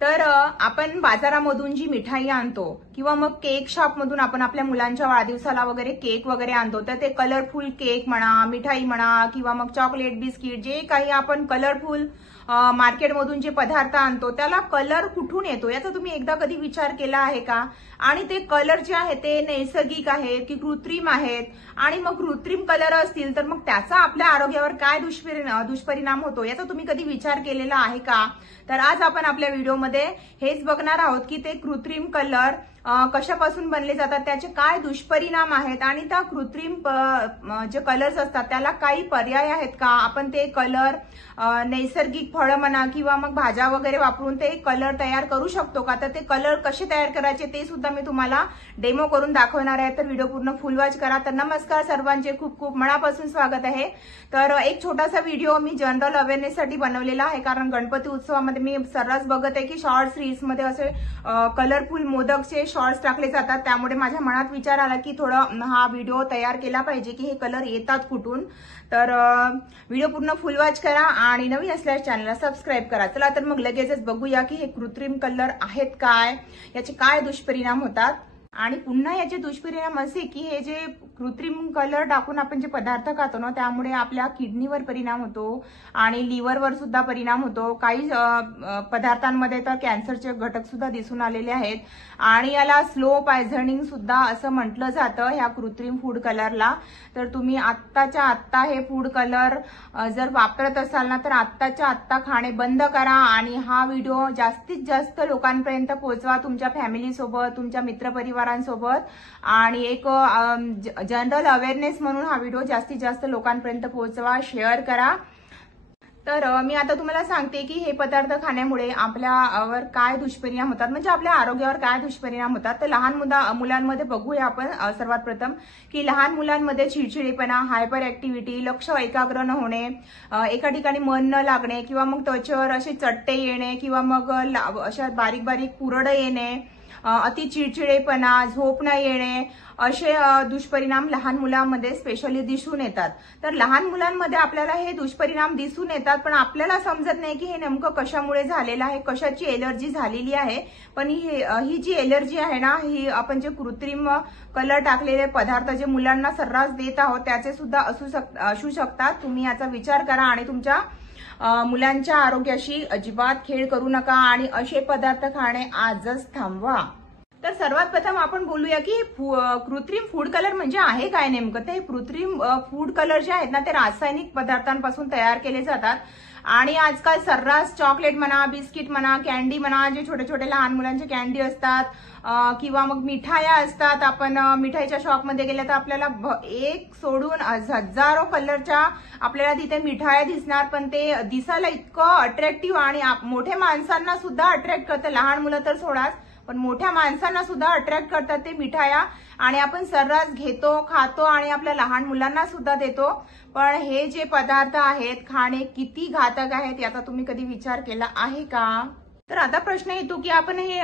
तर आपण बाजारामधून जी मिठाई आणतो किंवा मग केक शॉपमधून आपण आपल्या मुलांच्या वाढदिवसाला वगैरे केक वगैरे आणतो, तर ते कलरफुल केक म्हणा, मिठाई म्हणा किंवा मग चॉकलेट बिस्किट जे काही आपण कलरफुल मार्केटमधून जे पदार्थ आणतो त्याला कलर कुठून येतो याचा तुम्ही एकदा कधी विचार केला आहे का? आणि ते कलर जे आहे ते नैसर्गिक आहेत की कृत्रिम आहेत? आणि मग कृत्रिम कलर असतील तर मग त्याचा आपल्या आरोग्यावर काय दुष्परिणाम होतो याचा तुम्ही कधी विचार केलेला आहे का? तर आज आपण आपल्या व्हिडिओमध्ये हेच बघणार आहोत की ते कृत्रिम कलर कशापासून बनले जातात, त्याचे काय दुष्परिणाम आहेत आणि त्या कृत्रिम जे कलर्स असतात त्याला काही पर्याय आहेत का? आपण ते कलर नैसर्गिक फळं म्हणा किंवा मग भाज्या वगैरे वापरून ते कलर तयार करू शकतो का? तर ते कलर कसे तयार करायचे ते सुद्धा मी तुम्हाला डेमो करून दाखवणार आहे, तर व्हिडिओ पूर्ण फुल वॉच करा. तर नमस्कार सर्वांचे, खूप खूप मनापासून स्वागत आहे. तर एक छोटासा व्हिडिओ मी जनरल अवेअरनेससाठी बनवलेला आहे, कारण गणपती उत्सवामध्ये मी सर्रास बघत आहे की शॉर्ट्स रील्स मध्ये असे कलरफुल मोदकचे शॉर्ट्स टाकले जातात, त्यामुळे माझ्या मनात विचार आला की थोडं हा व्हिडिओ तयार केला पाहिजे की हे कलर येतात कुठून. तर व्हिडिओ पूर्ण फुल वॉच करा आणि नवीन असल्यास चॅनलला सबस्क्राईब करा. चला तर मग लगेचच बघूया की हे कृत्रिम कलर आहेत काय, याचे काय दुष्परिणाम होतात. आणि पुन्हा याचे दुष्परिणाम असे की हे जे कृत्रिम कलर टाकून आपण जे पदार्थ खातो ना त्यामुळे आपल्या किडनीवर परिणाम होतो आणि लिव्हरवर सुद्धा परिणाम होतो. काही पदार्थांमध्ये तर कॅन्सरचे घटक सुद्धा दिसून आलेले आहेत आणि याला स्लो पॉयझनिंग सुद्धा असं म्हटलं जातं ह्या कृत्रिम फूड कलरला. तर तुम्ही आत्ताच्या आत्ता हे फूड कलर जर वापरत असाल ना तर आत्ताच्या आत्ता खाणे बंद करा आणि हा व्हिडिओ जास्तीत जास्त लोकांपर्यंत पोहोचवा, तुमच्या फॅमिली सोबत, तुमच्या मित्रपरिवारांसोबत. आणि एक जनरल अवेअरनेस म्हणून हा व्हिडिओ जास्तीत जास्त लोकांपर्यंत पोहोचवा, शेअर करा. तर मी आता तुम्हाला सांगते की हे पदार्थ खाण्यामुळे आपल्यावर काय दुष्परिणाम होतात, म्हणजे आपल्या आरोग्यावर काय दुष्परिणाम होतात. तर लहान मुलांमध्ये बघूया आपण सर्वात प्रथम की लहान मुलांमध्ये चिडचिडेपणा, हायपर ऍक्टिव्हिटी, लक्ष एकाग्र न होणे, एका ठिकाणी मन न लागणे किंवा मग त्वचेवर असे चट्टे येणे किंवा मग अशा बारीक बारीक पुरड येणे, अति चिडचिडेपणा, झोप न येणे, असे दुष्परिणाम लहान मुलांमध्ये स्पेशली दिसून येतात. तर लहान मुलांमध्ये आपल्याला हे दुष्परिणाम दिसून येतात पण आपल्याला समजत नाही की हे नेमकं कशामुळे झालेलं आहे, कशाची एलर्जी झालेली आहे. पण ही जी एलर्जी आहे ना, ही आपण जे कृत्रिम कलर टाकलेले पदार्थ जे मुलांना सर्रास देत आहोत त्याचे सुद्धा असू शकतात. तुम्ही याचा विचार करा आणि तुमच्या मुलांच्या आरोग्याशी अजिबात खेळ करू नका आणि असे पदार्थ खाणे आजच थांबवा. तर सर्वात प्रथम आपण बोलूया की कृत्रिम फूड कलर म्हणजे आहे काय नेमकं. ते कृत्रिम फूड कलर जे आहेत ना ते रासायनिक पदार्थांपासून तयार केले जातात आणि आजकाल सर्रास चॉकलेट म्हणा, बिस्किट म्हणा, कॅन्डी म्हणा, जे छोटे छोटे लहान मुलांचे कॅन्डी असतात किंवा मग मिठाया असतात. आपण मिठाईच्या शॉपमध्ये गेल्या तर आपल्याला एक सोडून हजारो कलरच्या आपल्याला तिथे मिठाया दिसणार, पण ते दिसायला इतकं अट्रॅक्टिव्ह आणि मोठ्या माणसांना सुद्धा अट्रॅक्ट करतं. लहान मुलं तर सोडाच, पण मोठ्या माणसांना सुद्धा अट्रॅक्ट करतात ते मिठाया आणि आपण सर्रास घेतो, खातो आणि आपल्या लहान मुलांना सुद्धा देतो. पण हे जे पदार्थ आहेत खाणे किती घातक आहेत याचा तुम्ही कधी विचार केला आहे का? तर आता प्रश्न येतो की आपण हे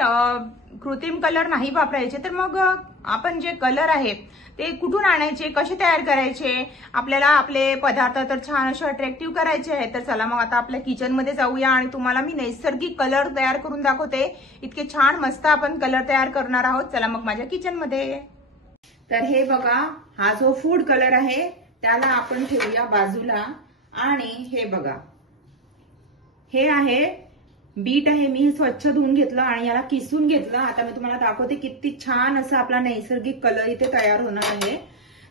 कृत्रिम कलर नाही वापरायचे, तर मग आपण जे कलर आहे ते कुठून आणायचे, कसे तयार करायचे? आपल्याला आपले पदार्थ तर छान असे अट्रॅक्टिव्ह करायचे आहेत. तर चला मग आता आपल्या किचनमध्ये जाऊया आणि तुम्हाला मी नैसर्गिक कलर तयार करून दाखवते. इतके छान मस्त आपण कलर तयार करणार आहोत. चला मग माझ्या किचनमध्ये. तर हे बघा, हा जो फूड कलर आहे त्याला आपण ठेवूया बाजूला. आणि हे बघा, हे आहे बीट आहे, मी स्वच्छ धुवून घेतलं आणि याला किसून घेतलं. आता मी तुम्हाला दाखवते किती छान असा आपला नैसर्गिक कलर इथे तयार होणार आहे.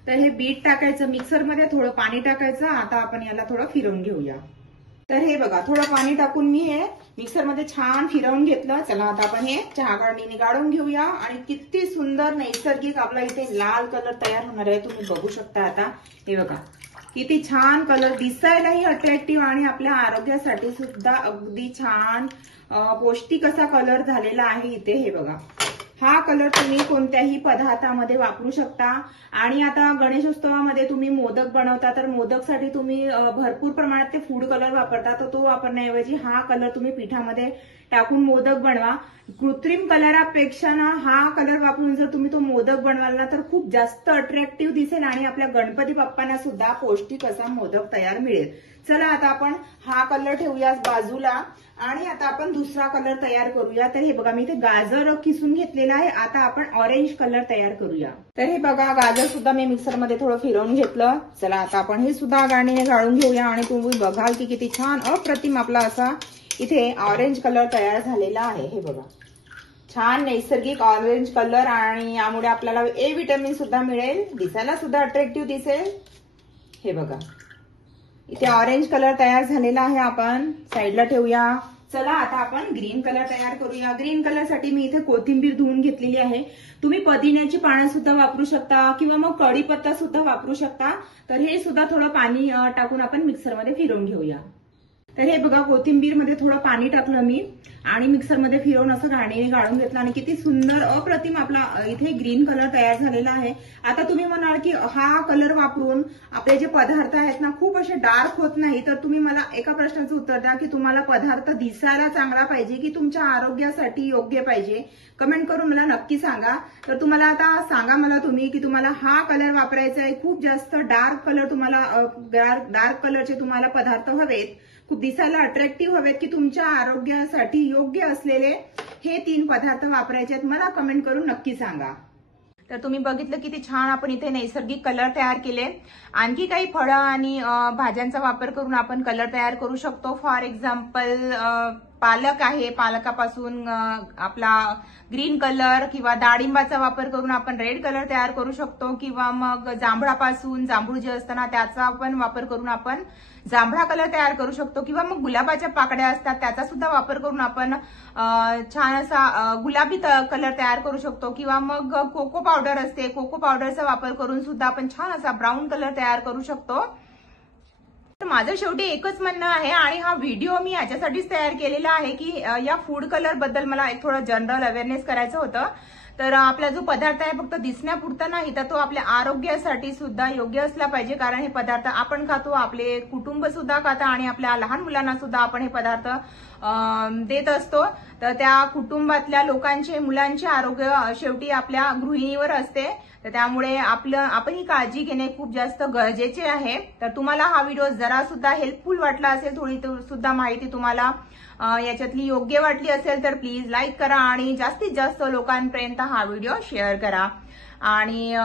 तर हे बीट टाकायचं मिक्सरमध्ये, थोडं पाणी टाकायचं. आता आपण याला थोडं फिरवून घेऊया. तर हे बघा, थोडं पाणी टाकून मी हे मिक्सरमध्ये छान फिरवून घेतलं. चला आता आपण हे चहागाळणीने गाळून घेऊया आणि किती सुंदर नैसर्गिक आपला इथे लाल कलर तयार होणार आहे. तुम्ही बघू शकता. आता हे बघा किती छान कलर, दिसायलाही अट्रॅक्टिव्ह आणि आपल्या आरोग्यासाठी सुद्धा अगदी छान पौष्टिक असा कलर झालेला आहे इथे. हे बघा, हा कलर तुम्ही कोणत्याही पदार्थामध्ये वापरू शकता. आणि आता गणेशोत्सवामध्ये तुम्ही मोदक बनवता तर मोदकसाठी तुम्ही भरपूर प्रमाणात ते फूड कलर वापरता, तर तो वापरण्याऐवजी हा कलर तुम्ही पिठामध्ये टाकून मोदक बनवा. कृत्रिम कलरापेक्षा ना हा कलर वापरून जर तुम्ही तो मोदक बनवाल ना तर खूप जास्त अट्रॅक्टिव्ह दिसेल आणि आपल्या गणपती बाप्पांना सुद्धा पौष्टिक असा मोदक तयार मिळेल. चला आता आपण हा कलर ठेवूया बाजूला आणि आता आपण दुसरा कलर तयार करूया. तर हे बघा मी इथे गाजर किसून घेतलेला आहे. आता आपण ऑरेंज कलर तयार करूया. तर हे बघा गाजर सुद्धा मी मिक्सरमध्ये थोडं फिरवून घेतलं. चला आता आपण हे सुद्धा गाळणीने गाळून घेऊया आणि तुम्ही बघाल की किती छान अप्रतिम आपला असा इथे ऑरेंज कलर तयार झालेला आहे. हे बघा छान नैसर्गिक ऑरेंज कलर आणि यामुळे आपल्याला ए विटॅमिन सुद्धा मिळेल, दिसायला सुद्धा अट्रॅक्टिव्ह दिसेल. हे बघा इथे ऑरेंज कलर तयार झालेला आहे. आपण साईडला ठेवूया. चला आता आपण ग्रीन कलर तयार करूया. ग्रीन कलर साठी मी इथे कोथिंबीर धुवून घेतलेली आहे. तुम्ही पुदिन्याची पानं सुद्धा वापरू शकता किंवा मग कढीपत्ता सुद्धा वापरू शकता. तर हे सुद्धा थोडं पाणी टाकून आपण मिक्सरमध्ये फिरवून घेऊया. तर हे बघा कोथिंबीर मध्ये थोडं पाणी टाकलं मी आणि मिक्सरमध्ये फिरवून असं गाळणीने गाळून घेतलं आणि किती सुंदर अप्रतिम आपला इथे ग्रीन कलर तयार झालेला आहे. आता तुम्ही म्हणाल की हा कलर वापरून आपले जे पदार्थ आहेत ना खूप असे डार्क होत नाही. तर तुम्ही मला एका प्रश्नाचं उत्तर द्या की तुम्हाला पदार्थ दिसायला चांगला पाहिजे की तुमच्या आरोग्यासाठी योग्य पाहिजे. कमेंट करून मला नक्की सांगा. तर तुम्हाला आता सांगा मला तुम्ही की तुम्हाला हा कलर वापरायचा आहे, खूप जास्त डार्क कलर तुम्हाला डार्क कलरचे तुम्हाला पदार्थ हवेत, खूप दिसायला अट्रॅक्टिव्ह हवेत की तुमच्या आरोग्यासाठी योग्य असलेले हे 3 पदार्थ वापरायचे आहेत. मला कमेंट करून नक्की सांगा. तर तुम्ही बघितलं किती छान आपण इथे नैसर्गिक कलर तयार केले. आणखी काही फळं आणि भाज्यांचा वापर करून आपण कलर तयार करू शकतो. फॉर एक्झाम्पल पालक आहे, पालकापासून आपला ग्रीन कलर किंवा डाळिंबाचा वापर करून आपण रेड कलर तयार करू शकतो किंवा मग जांभळापासून जांभूळ जे असतं ना त्याचा आपण वापर करून आपण जांभळा कलर तयार करू शकतो किंवा मग गुलाबाच्या पाकड्या असतात त्याचा सुद्धा वापर करून आपण छान असा गुलाबी कलर तयार करू शकतो किंवा मग कोको पावडर असते, कोको पावडरचा वापर करून सुद्धा आपण छान असा ब्राऊन कलर तयार करू शकतो. तर माझं शेवटी एकच म्हणणं आहे आणि हा व्हिडिओ मी याच्यासाठीच तयार केलेला आहे की या फूड कलर बद्दल मला एक थोडं जनरल अवेअरनेस करायचं होतं. तर आपला जो पदार्थ आहे फक्त दिसण्यापुरता नाही तर तो आपल्या आरोग्यासाठी सुद्धा योग्य असला पाहिजे. कारण हे पदार्थ आपण खातो, आपले कुटुंब सुद्धा खातं आणि आपल्या लहान मुलांना सुद्धा आपण हे पदार्थ देत असतो. तर त्या कुटुंबातल्या लोकांचे, मुलांचे आरोग्य शेवटी आपल्या गृहिणीवर असते. तर त्यामुळे आपण ही काळजी घेणे खूप जास्त गरजेचे आहे. तर तुम्हाला हा व्हिडिओ जरा सुद्धा हेल्पफुल वाटला असेल, थोडी सुद्धा माहिती तुम्हाला याच्यातली योग्य वाटली असेल तर प्लीज लाईक करा आणि जास्तीत जास्त लोकांपर्यंत हा व्हिडिओ शेअर करा. आणि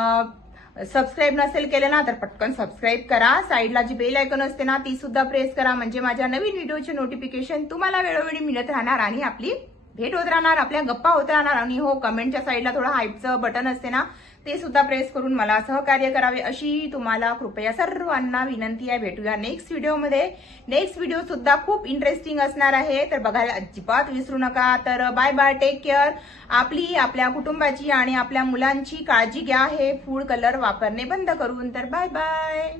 सबस्क्राईब नसेल केलं ना तर पटकन सबस्क्राईब करा. साईडला जी बेल आयकॉन असते ना ती सुद्धा प्रेस करा म्हणजे माझ्या नवीन व्हिडिओचे नोटिफिकेशन तुम्हाला वेळोवेळी मिळत राहणार आणि आपली भेट होत राहणार, आपल्या गप्पा होत राहणार. आणि हो, कमेंटच्या साईडला थोडं हाईपचं बटन असते ना ते सुद्धा प्रेस करून मला सहकार्य करावे अशी तुम्हाला कृपया सर्वांना विनंती आहे. भेटूया नेक्स्ट व्हिडिओमध्ये. नेक्स्ट व्हिडिओ सुद्धा खूप इंटरेस्टिंग असणार आहे तर बघायला अजिबात विसरू नका. तर बाय बाय, टेक केअर. आपल्या कुटुंबाची आणि आपल्या मुलांची काळजी घ्या हे फूड कलर वापरणे बंद करून. तर बाय बाय.